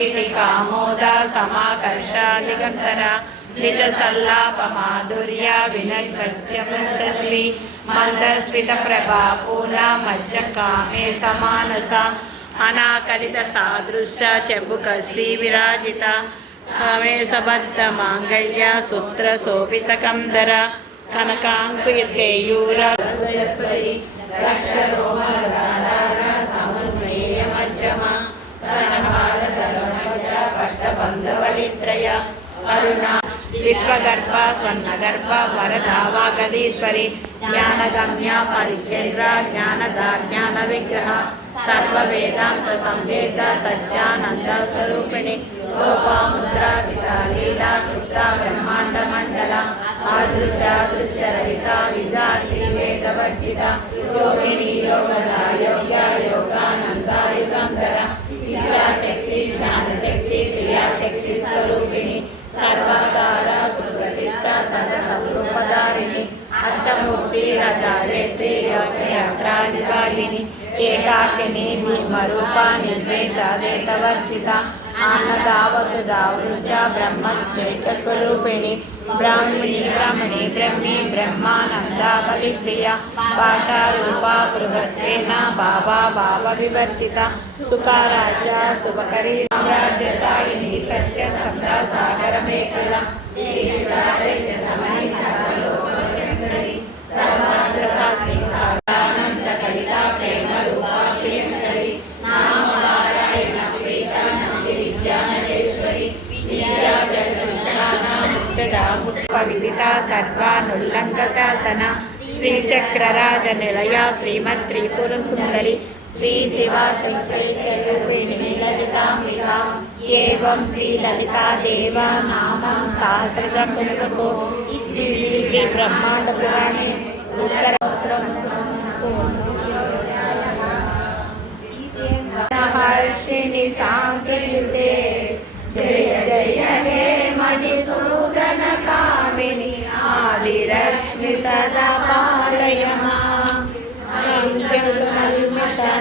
कामोदा समाकर्षा दिगंतरा निज सल्लाप माधुर्या विनर्भस्यमश्री मंदस्मित प्रभा पूर्णा मज्ज कामे समानसा अनाकलित सादृश्य चबुकसी विराजिता समेशबद्ध मांगल्य सूत्र शोभित कंदर कनकांकुयकेयूर अरुणा विश्वगर्भ स्वर्णगर्भ वरदावागदीश्वरी ज्ञानगम्या परिचन्द्र ज्ञानदा ज्ञान विग्रह सर्ववेदांत संवेद सच्चानंद स्वरूपिणी लोपामुद्रा चिता लीला कृता ब्रह्मांड मंडल आदृश्य दृश्य रहिता विद्यार्थी वेदवर्जिता योगिनी योगदा योग्य योगानंदा युगंधर इच्छा शक्ति ज्ञान शक्ति क्रिया शक्ति स्वरूपिणी सर्वाधार सुप्रतिष्ठा सदसद्रूपधारिणी अष्टमूर्ति रथारेत्री योगयात्रा निवारिणी एकाकिनी भीमरूपा निर्वेदा देतवर्जिता आनदा वसुधा वृजा ब्रह्मस्वरूपिणी ब्राह्मणी ब्रह्मणी ब्रह्मी ब्रह्मानंदा बलिप्रिया भाषा रूपा बृहस्सेना बाबा भाव विवर्जिता सुखाराज्या शुभकरी साम्राज्यशालिनी सत्य सप्ता सागर मेखला सर्वलोकशंकरी सर्वांतरात्रि सारानंद कलिता प्रेम रूपा प्रियंकरी नाम नारायण वेदा नंदी विद्या नटेश्वरी विद्या जगदीशाना मुक्तदा मुक्तविदिता सर्वानुल्लंघ शासना श्रीचक्रराज निलया श्रीमत् त्रिपुर सुंदरी श्री शिवा श्रीललितांबिका एवं श्री ललिता देवा नामं सहस्रजं पुरुषको श्री ब्रह्मांड पुराणे हर्षिणी सांख्ययुते जय जय हे मधुसूदन कामिनी आदिलक्ष्मी सदा पालय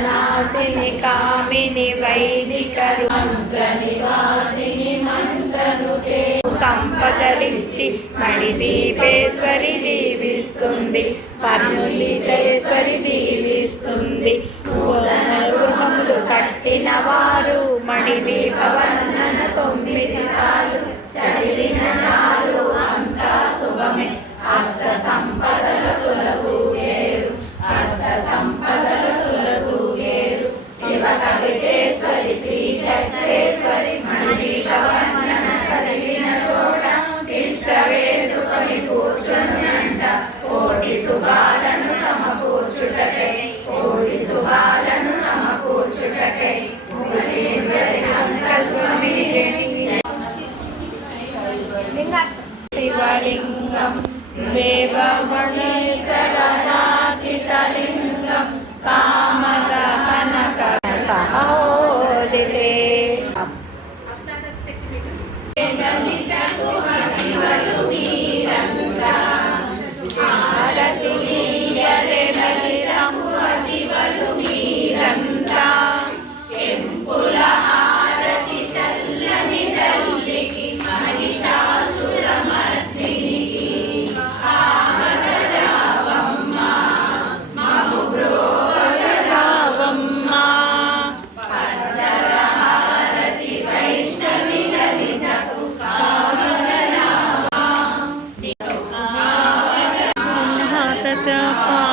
नाशिनी कामिनी वैदिक मंत्र निवासिनी मंत्रनुते संपदलिच्చి మణిదీపేశ్వరి దీవిస్తుంది పన్నులీపేశ్వరి దీవిస్తుంది నూతన గృహములు కట్టిన వారు మణిదీపవర్ణన 9 సార్లు చదివిన చాలు అంతా శుభమే అష్ట సంపదల తులగు ఏరు అష్ట సంపదల తులగు ఏరు శివ కవితేశ్వరి శ్రీ చక్రేశ్వరి మణిదీపవర్ణన చదివిన చోట ఇష్ట వేసుకొని కూర్చునంట కోటి శుభాలను సమకూర్చుటకై కోటి శుభాలను సమకూర్చుటకై భువనేశ్వరి సంకల్పమే శివలింగం దేవమణేశ్వరనాచితలింగం కామదహన సహోదితే the